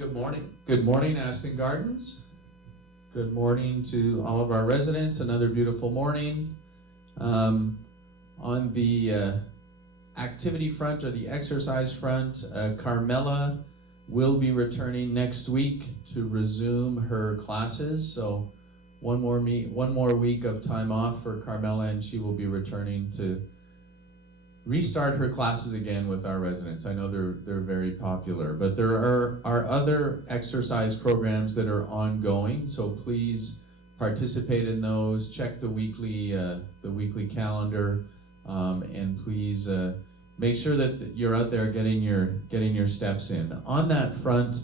Good morning. Good morning, Aston Gardens. Good morning to all of our residents. Another beautiful morning. On the activity front or the exercise front, Carmela will be returning next week to resume her classes. So one more week of time off for Carmela, and she will be returning to restart her classes again with our residents. I know they're very popular, but there are other exercise programs that are ongoing, so please participate in those. Check the weekly calendar, and please make sure that you're out there getting your steps in. On that front,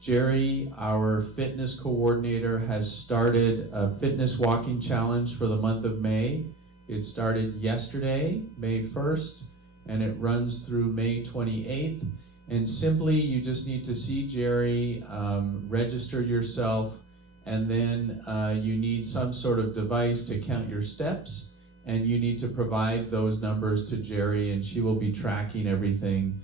Jerry, our fitness coordinator, has started a fitness walking challenge for the month of May. It started yesterday, May 1st, and it runs through May 28th. And simply, you just need to see Jerry, register yourself, and then you need some sort of device to count your steps, and you need to provide those numbers to Jerry, and she will be tracking everything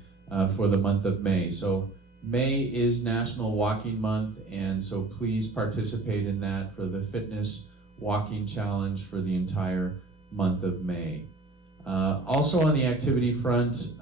for the month of May. So May is National Walking Month, and so please participate in that for the fitness walking challenge for the entire month of May. Also on the activity front,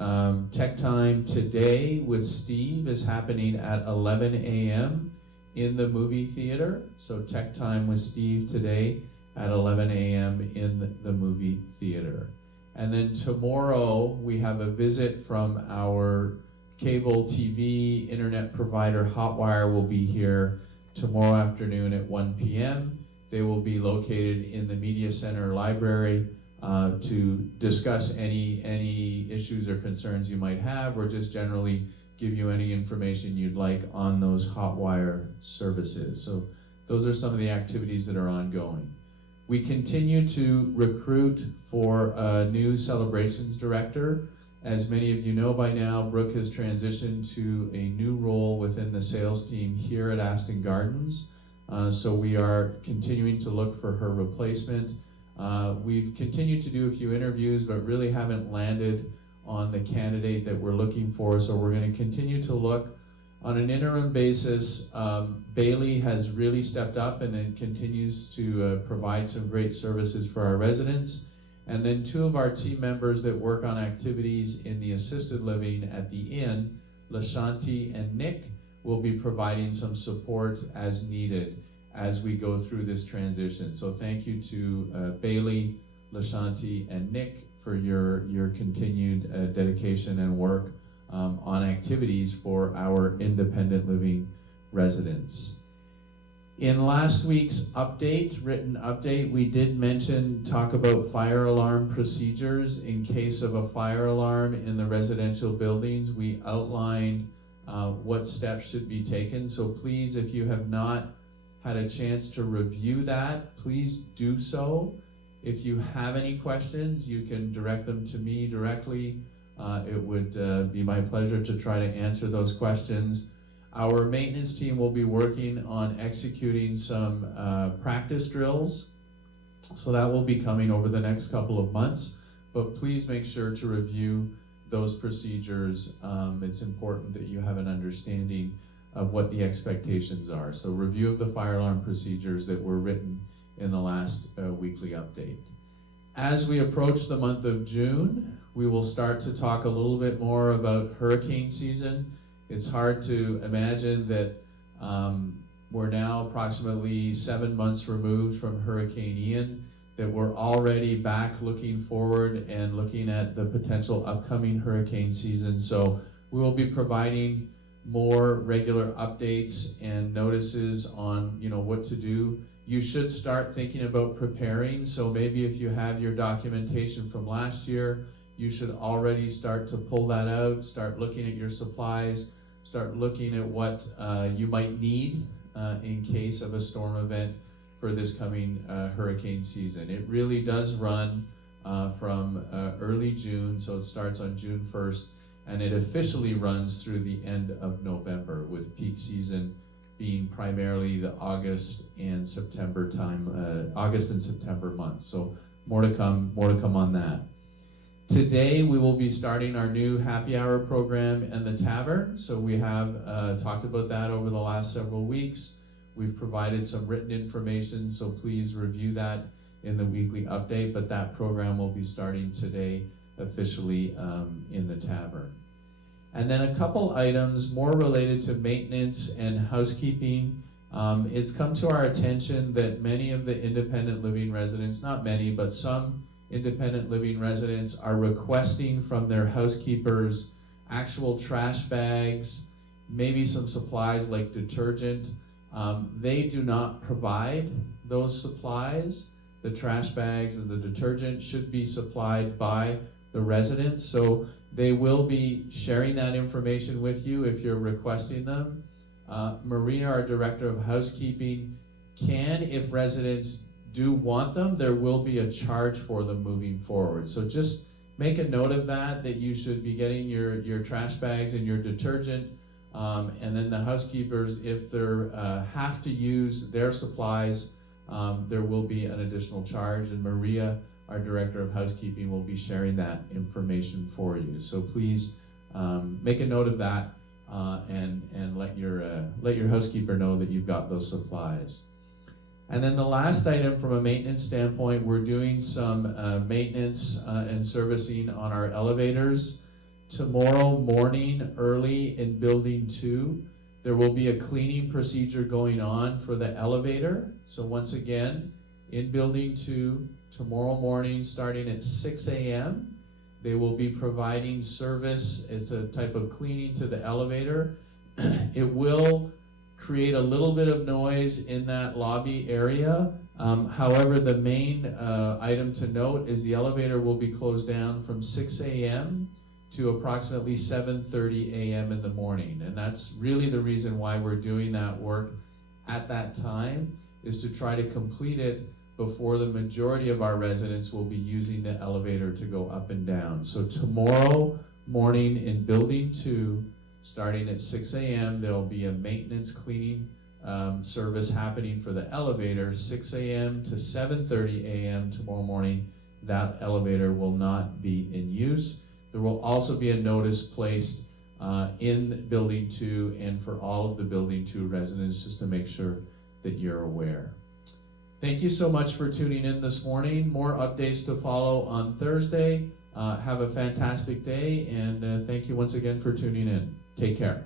Tech Time today with Steve is happening at 11 a.m. in the movie theater. So Tech Time with Steve today at 11 a.m. in the movie theater. And then tomorrow we have a visit from our cable TV internet provider. Hotwire will be here tomorrow afternoon at 1 p.m. They will be located in the Media Center Library to discuss any issues or concerns you might have, or just generally give you any information you'd like on those Hotwire services. So those are some of the activities that are ongoing. We continue to recruit for a new celebrations director. As many of you know by now, Brooke has transitioned to a new role within the sales team here at Aston Gardens. So we are continuing to look for her replacement. We've continued to do a few interviews, but really haven't landed on the candidate that we're looking for. So we're going to continue to look on an interim basis. Bailey has really stepped up and then continues to provide some great services for our residents. And then two of our team members that work on activities in the assisted living at the inn, Lashanti and Nick, will be providing some support as needed as we go through this transition. So thank you to Bailey, Lashanti, and Nick for your continued dedication and work on activities for our independent living residents. In last week's written update, we did talk about fire alarm procedures in case of a fire alarm in the residential buildings. We outlined what steps should be taken. So please, if you have not had a chance to review that, please do so. If you have any questions, you can direct them to me directly. It would be my pleasure to try to answer those questions. Our maintenance team will be working on executing some practice drills. So that will be coming over the next couple of months, but please make sure to review those procedures. It's important that you have an understanding of what the expectations are. So review of the fire alarm procedures that were written in the last weekly update. As we approach the month of June, we will start to talk a little bit more about hurricane season. It's hard to imagine that we're now approximately 7 months removed from Hurricane Ian, that we're already back looking forward and looking at the potential upcoming hurricane season. So we will be providing more regular updates and notices on what to do. You should start thinking about preparing. So maybe if you have your documentation from last year, you should already start to pull that out, start looking at your supplies, start looking at what you might need in case of a storm event for this coming hurricane season. It really does run from early June, so it starts on June 1st, and it officially runs through the end of November, with peak season being primarily the August and September months. So more to come on that. Today we will be starting our new happy hour program in the tavern. So we have talked about that over the last several weeks. We've provided some written information, so please review that in the weekly update, but that program will be starting today officially in the tavern. And then a couple items more related to maintenance and housekeeping. It's come to our attention that many of the independent living residents, not many, but some independent living residents are requesting from their housekeepers actual trash bags, maybe some supplies like detergent. They do not provide those supplies. The trash bags and the detergent should be supplied by the residents, so they will be sharing that information with you if you're requesting them. Maria, our Director of Housekeeping, can, if residents do want them, there will be a charge for them moving forward. So just make a note of that you should be getting your trash bags and your detergent. And then the housekeepers, if they have to use their supplies, there will be an additional charge. And Maria, our Director of Housekeeping, will be sharing that information for you. So please make a note of that and let your housekeeper know that you've got those supplies. And then the last item from a maintenance standpoint, we're doing some maintenance and servicing on our elevators. Tomorrow morning, early in Building 2, there will be a cleaning procedure going on for the elevator. So once again, in Building 2, tomorrow morning, starting at 6 a.m., they will be providing service. It's a type of cleaning to the elevator. It will create a little bit of noise in that lobby area. However, the main item to note is the elevator will be closed down from 6 a.m. to approximately 7:30 a.m. in the morning. And that's really the reason why we're doing that work at that time, is to try to complete it before the majority of our residents will be using the elevator to go up and down. So tomorrow morning in Building 2, starting at 6 a.m., there will be a maintenance cleaning service happening for the elevator, 6 a.m. to 7:30 a.m. tomorrow morning. That elevator will not be in use. There will also be a notice placed in Building 2 and for all of the Building 2 residents, just to make sure that you're aware. Thank you so much for tuning in this morning. More updates to follow on Thursday. Have a fantastic day, and thank you once again for tuning in. Take care.